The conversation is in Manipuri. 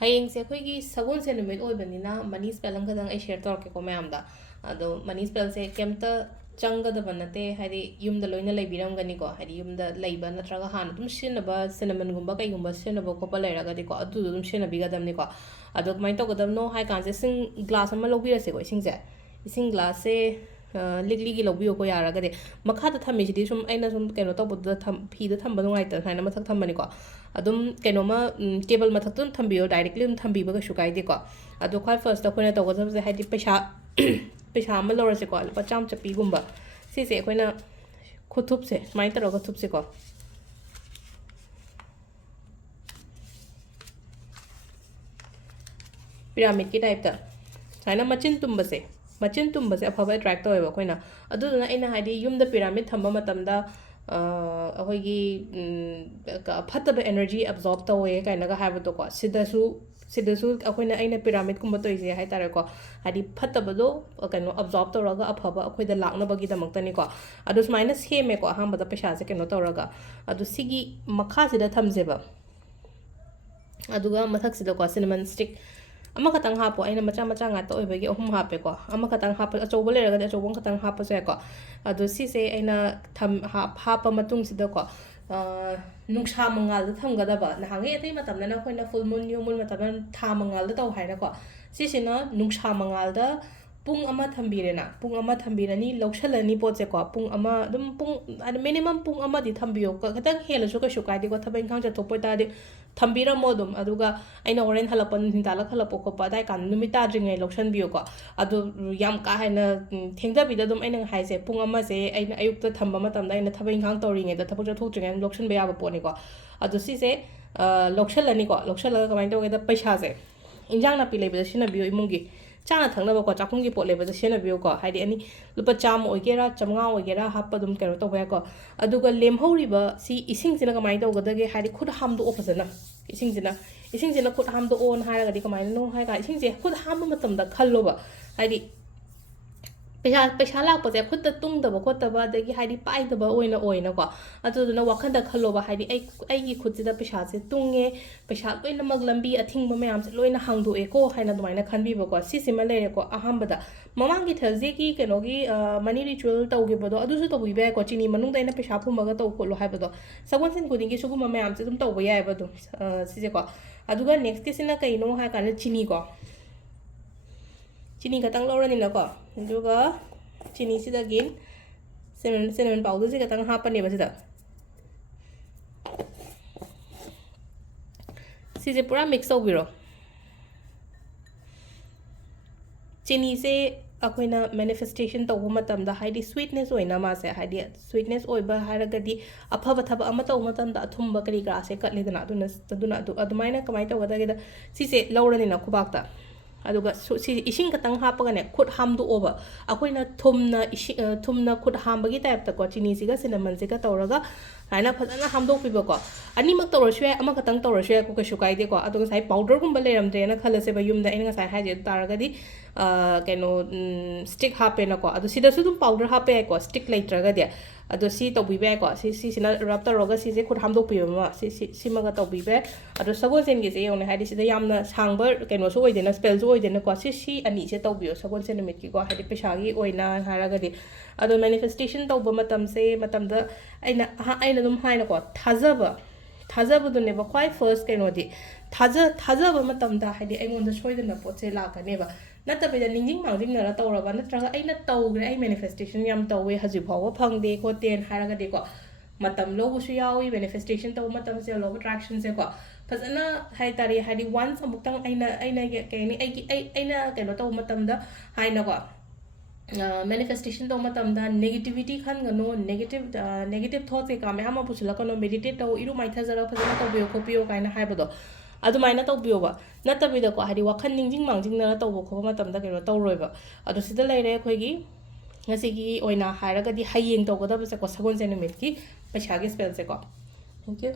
ꯍꯌꯦꯡꯁꯦ ꯑꯩꯈꯣꯏꯒꯤ ꯁꯒꯣꯜꯁꯦꯟ ꯅꯨꯃꯤꯠ ꯑꯣꯏꯕꯅꯤꯅ ꯃꯅꯤ ꯁ꯭ꯄꯦꯜ ꯑꯃꯈꯛꯇꯪ ꯑꯩ ꯁꯦꯌꯔ ꯇꯧꯔꯛꯀꯦꯀꯣ ꯃꯌꯥꯝꯗ ꯑꯗꯣ ꯃꯅꯤ ꯁ꯭ꯄꯦꯜꯁꯦ ꯀꯩꯝꯇ ꯆꯪꯒꯗꯕ ꯅꯠꯇꯦ ꯍꯥꯏꯗꯤ ꯌꯨꯝꯗ ꯂꯣꯏꯅ ꯂꯩꯕꯤꯔꯝꯒꯅꯤꯀꯣ ꯍꯥꯏꯗꯤ ꯌꯨꯝꯗ ꯂꯩꯕ ꯅꯠꯇ꯭ꯔꯒ ꯍꯥꯟꯅ ꯑꯗꯨꯝ ꯁꯤꯖꯤꯟꯅꯕ ꯁꯤꯅꯃꯟꯒꯨꯝꯕ ꯀꯩꯒꯨꯝꯕ ꯁꯤꯖꯤꯟꯅꯕ ꯈꯣꯠꯄ ꯂꯩꯔꯒꯗꯤꯀꯣ ꯑꯗꯨꯗꯣ ꯑꯗꯨꯝ ꯁꯤꯖꯤꯟꯅꯕꯤꯒꯗꯕꯅꯤꯀꯣ ꯑꯗꯣ ꯀꯃꯥꯏꯅ ꯇꯧꯒꯗꯕꯅꯣ ꯍꯥꯏ ꯀꯥꯟꯁꯦ ꯏꯁꯤꯡ ꯒ꯭ꯂꯥꯁ ꯑꯃ ꯂꯧꯕꯤꯔꯁꯦꯀꯣ ꯏꯁꯤꯡꯁꯦ ꯏꯁꯤꯡ ꯒ꯭ꯂꯥꯁꯁꯦ ꯂꯤꯛꯂꯤꯒꯤ ꯂꯧꯕꯤꯌꯣꯀꯣ ꯌꯥꯔꯒꯗꯤ ꯃꯈꯥꯗ ꯊꯝꯃꯤꯁꯤꯗꯤ ꯁꯨꯝ ꯑꯩꯅ ꯁꯨꯝ ꯀꯩꯅꯣ ꯇꯧꯕꯗꯨꯗ ꯐꯤꯗ ꯊꯝꯕ ꯅꯨꯡꯉꯥꯏꯇꯅ ꯁꯨꯃꯥꯏꯅ ꯃꯊꯛ ꯊꯝꯕꯅꯤꯀꯣ ꯑꯗꯨꯝ ꯀꯩꯅꯣꯃ ꯇꯦꯕꯜ ꯃꯊꯛꯇ ꯑꯗꯨꯝ ꯊꯝꯕꯤꯌꯣ ꯗꯥꯏꯔꯦꯛꯂꯤ ꯑꯗꯨꯝ ꯊꯝꯕꯤꯕ ꯀꯩꯁꯨ ꯀꯥꯏꯗꯦꯀꯣ ꯑꯗꯣ ꯈ꯭ꯋꯥꯏ ꯐꯥꯔꯁꯇ ꯑꯩꯈꯣꯏꯅ ꯇꯧꯒꯗꯕꯁꯦ ꯍꯥꯏꯗꯤ ꯄꯩꯁꯥ ꯑꯃ ꯂꯧꯔꯁꯦꯀꯣ ꯂꯨꯄꯥ ꯆꯥꯝ ꯆꯞꯄꯤꯒꯨꯝꯕ ꯁꯤꯁꯦ ꯑꯩꯈꯣꯏꯅ ꯈꯨꯊꯨꯞꯁꯦ ꯁꯨꯃꯥꯏꯅ ꯇꯧꯔꯒ ꯊꯨꯞꯁꯦꯀꯣ ꯄꯤꯔꯥꯃꯤꯗꯀꯤ ꯇꯥꯏꯞꯇ ꯁꯨꯃꯥꯏꯅ ꯃꯆꯤꯟ ꯇꯨꯝꯕꯁꯦ ꯑꯐꯕ ꯑꯦꯇ꯭ꯔꯦꯛ ꯇꯧꯋꯦꯕ ꯑꯩꯈꯣꯏꯅ ꯑꯗꯨꯗꯨꯅ ꯑꯩꯅ ꯍꯥꯏꯗꯤ ꯌꯨꯝꯗ ꯄꯤꯔꯥꯃꯤꯗ ꯊꯝꯕ ꯃꯇꯝꯗ ꯑꯩꯈꯣꯏꯒꯤ ꯐꯠꯇꯕ ꯑꯦꯅꯔꯖꯤ ꯑꯦꯕꯖꯣꯔꯕ ꯇꯧꯋꯦ ꯀꯥꯏꯅꯒ ꯍꯥꯏꯕꯗꯣꯀꯣ ꯁꯤꯗꯁꯨ ꯑꯩꯅ ꯄꯤꯔꯥꯃꯤꯗꯀꯨꯝꯕ ꯇꯧꯔꯤꯁꯦ ꯍꯥꯏꯇꯥꯔꯦꯀꯣ ꯍꯥꯏꯗꯤ ꯐꯠꯇꯕꯗꯣ ꯀꯩꯅꯣ ꯑꯕꯖꯣꯔꯕ ꯇꯧꯔꯒ ꯑꯐꯕ ꯑꯩꯈꯣꯏꯗ ꯂꯥꯛꯅꯕꯒꯤꯗꯃꯛꯇꯅꯤꯀꯣ ꯑꯗꯣ ꯁꯨꯃꯥꯏꯅ ꯁꯦꯝꯃꯦꯀꯣ ꯑꯍꯥꯟꯕꯗ ꯄꯩꯁꯥꯁꯦ ꯀꯩꯅꯣ ꯇꯧꯔꯒ ꯑꯗꯣ ꯁꯤꯒꯤ ꯃꯈꯥꯁꯤꯗ ꯊꯝꯁꯦꯕ ꯑꯗꯨꯒ ꯃꯊꯛꯁꯤꯗꯀꯣ ꯁꯤꯅꯃꯟ ꯁ꯭ꯇꯤꯛ ꯑꯃꯈꯛꯇꯪ ꯍꯥꯞꯄꯣ ꯑꯩꯅ ꯃꯆꯥ ꯃꯆꯥ ꯉꯥꯛꯇ ꯑꯣꯏꯕꯒꯤ 3 ꯍꯥꯞꯄꯦꯀꯣ ꯑꯃꯈꯛꯇꯪ ꯍꯥꯞꯄ ꯑꯆꯧꯕ ꯂꯩꯔꯒꯗꯤ ꯑꯆꯧꯕ ꯑꯃꯈꯛꯇꯪ ꯍꯥꯞꯄꯁꯨ ꯌꯥꯏꯀꯣ ꯑꯗꯣ ꯁꯤꯁꯦ ꯑꯩꯅ ꯍꯥꯞꯄ ꯃꯇꯨꯡꯁꯤꯗꯀꯣ ꯅꯨꯡꯁꯥ ꯃꯉꯥꯜꯗ ꯊꯝꯒꯗꯕ ꯅꯍꯥꯟꯒꯩ ꯑꯇꯩ ꯃꯇꯝꯗꯅ ꯑꯩꯈꯣꯏꯅ ꯐꯨꯜ ꯃꯨꯟ ꯅ꯭ꯌꯨ ꯃꯨꯟ ꯃꯇꯝꯗ ꯊꯥ ꯃꯉꯥꯜꯗ ꯇꯧ ꯍꯥꯏꯔꯦꯀꯣ ꯁꯤꯁꯤꯅ ꯅꯨꯡꯁꯥ ꯃꯉꯥꯜꯗ ꯄꯨꯡ ꯑꯃ ꯊꯝꯕꯤꯔꯦꯅ ꯄꯨꯡ ꯑꯃ ꯊꯝꯕꯤꯔꯅꯤ ꯂꯧꯁꯜꯂꯅꯤ ꯄꯣꯠꯁꯦꯀꯣ ꯄꯨꯡ ꯑꯃ ꯑꯗꯨꯝ ꯄꯨꯡ ꯃꯤꯅꯤꯃꯝ ꯄꯨꯡ ꯑꯃꯗꯤ ꯊꯝꯕꯤꯌꯣ ꯈꯤꯇꯪ ꯍꯦꯜꯂꯁꯨ ꯀꯩꯁꯨ ꯀꯥꯏꯗꯦꯀꯣ ꯊꯕꯛ ꯏꯪꯈꯥꯡ ꯆꯠꯊꯣꯛꯄ ꯑꯣꯏꯇꯥꯔꯗꯤ ꯊꯝꯕꯤꯔꯝꯃꯣ ꯑꯗꯨꯝ ꯑꯗꯨꯒ ꯑꯩꯅ ꯍꯣꯔꯦꯟ ꯍꯜꯂꯛꯄ ꯅꯨꯡꯊꯤꯟ ꯇꯥꯜꯂꯛ ꯍꯜꯂꯛꯄ ꯈꯣꯠꯄ ꯑꯗꯥꯏ ꯀꯥꯟꯗ ꯅꯨꯃꯤꯠ ꯇꯥꯗ꯭ꯔꯤꯉꯩ ꯂꯧꯁꯟꯕꯤꯌꯨꯀꯣ ꯑꯗꯨ ꯌꯥꯝ ꯀꯥ ꯍꯦꯟꯅ ꯊꯦꯡꯊꯕꯤꯗ ꯑꯗꯨꯝ ꯑꯩꯅ ꯍꯥꯏꯁꯦ ꯄꯨꯡ ꯑꯃꯁꯦ ꯑꯩꯅ ꯑꯌꯨꯛꯇ ꯊꯝꯕ ꯃꯇꯝꯗ ꯑꯩꯅ ꯊꯕꯛ ꯏꯪꯈꯥꯡ ꯇꯧꯔꯤꯉꯩꯗ ꯊꯕꯛ ꯆꯠꯊꯣꯛꯇ꯭ꯔꯤꯉꯩꯗ ꯂꯧꯁꯟꯕ ꯌꯥꯕ ꯄꯣꯠꯅꯤꯀꯣ ꯑꯗꯣ ꯁꯤꯁꯦ ꯂꯧꯁꯜꯂꯅꯤꯀꯣ ꯂꯧꯁꯜꯂꯒ ꯀꯃꯥꯏꯅ ꯇꯧꯒꯦꯗ ꯄꯩꯁꯥꯁꯦ ꯏꯟꯖꯥꯡ ꯅꯥꯄꯤ ꯂꯩꯕꯗ ꯁꯤꯖꯤꯟꯅꯕꯤꯌꯨ ꯏꯃꯨꯡꯒꯤ ꯆꯥꯅ ꯊꯛꯅꯕꯀꯣ ꯆꯥꯛꯈꯨꯝꯒꯤ ꯄꯣꯠ ꯂꯩꯕꯗ ꯁꯤꯖꯤꯟꯅꯕꯤꯌꯨꯀꯣ ꯍꯥꯏꯗꯤ ꯂꯨꯄꯥ 100 ꯑꯣꯏꯒꯦꯔꯥ 500 ꯑꯣꯏꯒꯦꯔꯥ ꯍꯥꯞꯄ ꯑꯗꯨꯝ ꯀꯩꯅꯣ ꯇꯧꯕ ꯌꯥꯏꯀꯣ ꯑꯗꯨꯒ ꯂꯦꯝꯍꯧꯔꯤꯕ ꯁꯤ ꯏꯁꯤꯡꯁꯤꯅ ꯀꯃꯥꯏꯅ ꯇꯧꯒꯗꯒꯦ ꯍꯥꯏꯗꯤ ꯈꯨꯠ ꯍꯥꯝꯗꯣꯛꯑꯣ ꯐꯖꯅ ꯏꯁꯤꯡꯁꯤꯅ ꯈꯨꯠ ꯍꯥꯝꯗꯣꯛꯑꯣꯅ ꯍꯥꯏꯔꯒꯗꯤ ꯀꯃꯥꯏꯅꯅꯣ ꯍꯥꯏ ꯀꯥꯟꯗ ꯏꯁꯤꯡꯁꯦ ꯈꯨꯠ ꯍꯥꯝꯕ ꯃꯇꯝꯗ ꯈꯜꯂꯣꯕ ꯍꯥꯏꯗꯤ ꯄꯩꯁꯥ ꯂꯥꯛꯄꯁꯦ ꯈꯨꯠꯇ ꯇꯨꯡꯗꯕ ꯈꯣꯠꯇꯕ ꯑꯗꯒꯤ ꯍꯥꯏꯗꯤ ꯄꯥꯏꯗꯕ ꯑꯣꯏꯅꯀꯣ ꯑꯗꯨꯗꯨꯅ ꯋꯥꯈꯟꯗ ꯈꯜꯂꯣꯕ ꯍꯥꯏꯗꯤ ꯑꯩꯒꯤ ꯈꯨꯠꯁꯤꯗ ꯄꯩꯁꯥꯁꯦ ꯇꯨꯡꯉꯦ ꯄꯩꯁా ꯂꯣꯏꯅꯃꯛ ꯂꯝꯕꯤ ꯑꯊꯤꯡꯕ ꯃꯌꯥꯝꯁꯦ ꯂꯣꯏꯅ ꯍꯥꯡꯗꯣꯛꯑꯦꯀꯣ ꯍꯥꯏꯅ ꯑꯗꯨꯃꯥꯏꯅ ꯈꯟꯕꯤꯕꯀꯣ ꯁꯤꯁꯤꯃ ꯂꯩꯔꯦꯀꯣ ꯑꯍꯥꯟꯕꯗ ꯃꯃꯥꯡꯒꯤ ꯊꯔꯁꯗꯦꯒꯤ ꯀꯩꯅꯣꯒꯤ ꯃꯅꯤ ꯔꯤꯆꯨꯋꯦꯜ ꯇꯧꯈꯤꯕꯗꯣ ꯑꯗꯨꯁꯨ ꯇꯧꯕꯤꯕ ꯌꯥꯏꯀꯣ ꯆꯤꯅꯤ ꯃꯅꯨꯡꯗ ꯑꯩꯅ ꯄꯩꯁꯥ ꯐꯨꯝꯃꯒ ꯇꯧ ꯈꯣꯠꯂꯣ ꯍꯥꯏꯕꯗꯣ ꯁꯒꯣꯜꯁꯦꯟ ꯈꯨꯗꯤꯡꯒꯤ ꯁꯤꯒꯨꯝꯕ ꯃꯌꯥꯝꯁꯦ ꯑꯗꯨꯝ ꯇꯧꯕ ꯌꯥꯏꯑꯕ ꯑꯗꯨꯝ ꯁꯤꯁꯦꯀꯣ ꯑꯗꯨꯒ ꯅꯦꯛꯁꯀꯤꯁꯤꯅ ꯀꯩꯅꯣ ꯍꯥꯏ ꯀꯥꯟꯗ ꯆꯤꯅꯤ ꯈꯛꯇꯪ ꯂꯧꯔꯅꯤꯅꯀꯣ ꯑꯗꯨꯒ ꯆꯤꯅꯤꯁꯤꯗꯒꯤ ꯁꯤꯅꯃꯟ ꯄꯥꯎꯗꯔꯁꯦ ꯈꯛꯇꯪ ꯍꯥꯞꯄꯅꯦꯕ ꯁꯤꯁꯦ ꯄꯨꯔꯥ ꯃꯤꯛꯁ ꯇꯧꯕꯤꯔꯣ ꯆꯤꯅꯤꯁꯦ ꯑꯩꯈꯣꯏꯅ ꯃꯦꯅꯤꯐꯦꯁꯇꯦꯁꯟ ꯇꯧꯕ ꯃꯇꯝꯗ ꯍꯥꯏꯗꯤ ꯁ꯭ꯋꯤꯠꯅꯦꯁ ꯑꯣꯏꯅ ꯃꯥꯁꯦ ꯍꯥꯏꯗꯤ ꯁ꯭ꯋꯤꯠꯅꯦꯁ ꯑꯣꯏꯕ ꯍꯥꯏꯔꯒꯗꯤ ꯑꯐꯕ ꯊꯕꯛ ꯑꯃ ꯇꯧꯕ ꯃꯇꯝꯗ ꯑꯊꯨꯝꯕ ꯀꯔꯤ ꯀꯔꯥꯁꯦ ꯀꯠꯂꯤꯗꯅ ꯑꯗꯨꯃꯥꯏꯅ ꯀꯃꯥꯏꯅ ꯇꯧꯒꯗꯒꯦꯗ ꯁꯤꯁꯦ ꯂꯧꯔꯅꯤꯅ ꯈꯨꯕꯥꯛꯇ ꯑꯗꯨꯒ ꯁꯤ ꯏꯁꯤꯡꯈꯛꯇꯪ ꯍꯥꯞꯄꯒꯅꯦ ꯈꯨꯠ ꯍꯥꯝꯗꯣꯛꯑꯣꯕ ꯑꯩꯈꯣꯏꯅ ꯊꯨꯝꯅ ꯈꯨꯠ ꯍꯥꯝꯕꯒꯤ ꯇꯥꯏꯞꯇꯀꯣ ꯆꯤꯅꯤꯁꯤꯒ ꯁꯤꯅꯃꯟꯁꯤꯒ ꯇꯧꯔꯒ ꯁꯨꯃꯥꯏꯅ ꯐꯖꯅ ꯍꯥꯝꯗꯣꯛꯄꯤꯕꯀꯣ ꯑꯅꯤꯃꯛ ꯇꯧꯔꯁꯨ ꯌꯥꯏ ꯑꯃꯈꯛꯇꯪ ꯇꯧꯔꯁꯨ ꯌꯥꯏꯀꯣ ꯀꯩꯁꯨ ꯀꯥꯏꯗꯦꯀꯣ ꯑꯗꯣ ꯉꯁꯥꯏ ꯄꯥꯎꯗꯔꯒꯨꯝꯕ ꯂꯩꯔꯝꯗ꯭ꯔꯦꯅ ꯈꯜꯂꯁꯦꯕ ꯌꯨꯝꯗ ꯑꯩꯅ ꯉꯁꯥꯏ ꯍꯥꯏꯖꯦ ꯑꯗꯨ ꯇꯥꯔꯒꯗꯤ ꯀꯩꯅꯣ ꯁ꯭ꯇꯤꯛ ꯍꯥꯞꯄꯦꯅꯀꯣ ꯑꯗꯣ ꯁꯤꯗꯁꯨ ꯑꯗꯨꯝ ꯄꯥꯎꯗꯔ ꯍꯥꯞꯄ ꯌꯥꯏꯀꯣ ꯁ꯭ꯇꯤꯛ ꯂꯩꯇ꯭ꯔꯒꯗꯤ ꯑꯗꯣ ꯁꯤ ꯇꯧꯕꯤꯕ ꯌꯥꯏꯀꯣ ꯁꯤꯁꯤꯅ ꯔꯕ ꯇꯧꯔꯒ ꯁꯤꯁꯦ ꯈꯨꯠ ꯍꯥꯝꯗꯣꯛꯄꯤꯕ ꯑꯃ ꯁꯤꯃꯒ ꯇꯧꯕꯤꯕ ꯌꯥꯏ ꯑꯗꯣ ꯁꯒꯣꯜꯁꯦꯟꯒꯤꯁꯦ ꯌꯦꯡꯉꯨꯅꯦ ꯍꯥꯏꯗꯤ ꯁꯤꯗ ꯌꯥꯝꯅ ꯁꯥꯡꯕ ꯀꯩꯅꯣꯁꯨ ꯑꯣꯏꯗꯦꯅ ꯁ꯭ꯄꯦꯜꯁꯨ ꯑꯣꯏꯗꯦꯅꯀꯣ ꯁꯤ ꯑꯅꯤꯁꯦ ꯇꯧꯕꯤꯌꯣ ꯁꯒꯣꯜꯁꯦꯟ ꯅꯨꯃꯤꯠꯀꯤꯀꯣ ꯍꯥꯏꯗꯤ ꯄꯩꯁꯥꯒꯤ ꯑꯣꯏꯅ ꯍꯥꯏꯔꯒꯗꯤ ꯑꯗꯣ ꯃꯦꯅꯤꯐꯦꯁꯇꯦꯁꯟ ꯇꯧꯕ ꯃꯇꯝꯗ ꯑꯩꯅ ꯑꯗꯨꯝ ꯍꯥꯏꯅꯀꯣ ꯊꯥꯖꯕꯗꯨꯅꯦꯕ ꯈ꯭ꯋꯥꯏ ꯐꯥꯔꯁ ꯀꯩꯅꯣꯗꯤ ꯊꯥꯖꯕ ꯃꯇꯝꯗ ꯍꯥꯏꯗꯤ ꯑꯩꯉꯣꯟꯗ ꯁꯣꯏꯗꯅ ꯄꯣꯠꯁꯦ ꯂꯥꯛꯀꯅꯦꯕ ꯅꯠꯇꯕꯤꯗ ꯅꯤꯡꯁꯤꯡ ꯃꯥꯡꯖꯤꯡꯅꯔ ꯇꯧꯔꯕ ꯅꯠꯇ꯭ꯔꯒ ꯑꯩꯅ ꯇꯧꯈ꯭ꯔꯦ ꯑꯩ ꯃꯦꯅꯤꯐꯦꯁꯇꯦꯁꯟ ꯌꯥꯝ ꯇꯧꯋꯦ ꯍꯧꯖꯤꯛ ꯐꯥꯎꯕ ꯐꯪꯗꯦ ꯈꯣꯠꯇꯦꯅ ꯍꯥꯏꯔꯒꯗꯤꯀꯣ ꯃꯇꯝ ꯂꯧꯕꯁꯨ ꯌꯥꯎꯏ ꯃꯦꯅꯤꯐꯦꯁꯇꯦꯁꯟ ꯇꯧꯕ ꯃꯇꯝꯁꯦ ꯂꯣ ꯑꯣꯐ ꯑꯦꯇ꯭ꯔꯦꯛꯁꯟꯁꯦꯀꯣ ꯐꯖꯅ ꯍꯥꯏꯇꯥꯔꯦ ꯍꯥꯏꯗꯤ ꯋꯥꯟꯁ ꯑꯃꯨꯛꯇꯪ ꯑꯩꯅ ꯀꯩ ꯍꯥꯏꯅꯤ ꯑꯩꯅ ꯀꯩꯅꯣ ꯇꯧꯕ ꯃꯇꯝꯗ ꯍꯥꯏꯅꯀꯣ ꯃꯦꯅꯤꯐꯦꯁꯇꯦꯁꯟ ꯇꯧꯕ ꯃꯇꯝꯗ ꯅꯦꯒꯦꯇꯤꯕꯤꯇꯤ ꯈꯟꯒꯅꯣ ꯅꯦꯒꯦꯇꯤቭ ꯊꯣꯠꯁ ꯀꯩꯀꯥ ꯃꯌꯥꯝ ꯑꯃ ꯄꯨꯁꯤꯜꯂꯛꯀꯅꯣ ꯃꯦꯗꯤꯇꯦꯠ ꯇꯧ ꯏꯔꯨ ꯃꯥꯏꯊꯖꯔꯒ ꯐꯖꯅ ꯇꯧꯕꯤꯌꯣ ꯈꯣꯠꯄꯤꯌꯣ ꯀꯥꯏꯅ ꯍꯥꯏꯕꯗꯣ ꯑꯗꯨꯃꯥꯏꯅ ꯇꯧꯕꯤꯌꯣꯕ ꯅꯠꯇꯕꯤꯗꯀꯣ ꯍꯥꯏꯗꯤ ꯋꯥꯈꯜ ꯅꯤꯡꯁꯤꯡ ꯃꯥꯡꯖꯤꯡꯅꯔ ꯇꯧꯕ ꯈꯣꯠꯄ ꯃꯇꯝꯗ ꯀꯩꯅꯣ ꯇꯧꯔꯣꯏꯕ ꯑꯗꯣ ꯁꯤꯗ ꯂꯩꯔꯦ ꯑꯩꯈꯣꯏꯒꯤ ꯉꯁꯤꯒꯤ ꯑꯣꯏꯅ ꯍꯥꯏꯔꯒꯗꯤ ꯍꯌꯦꯡ ꯇꯧꯒꯗꯕꯁꯦꯀꯣ ꯁꯒꯣꯜꯁꯦꯟ ꯅꯨꯃꯤꯠꯀꯤ ꯄꯩꯁꯥꯒꯤ ꯁ꯭ꯄꯦꯜꯁꯦꯀꯣ ꯊꯦꯡꯛ ꯌꯨ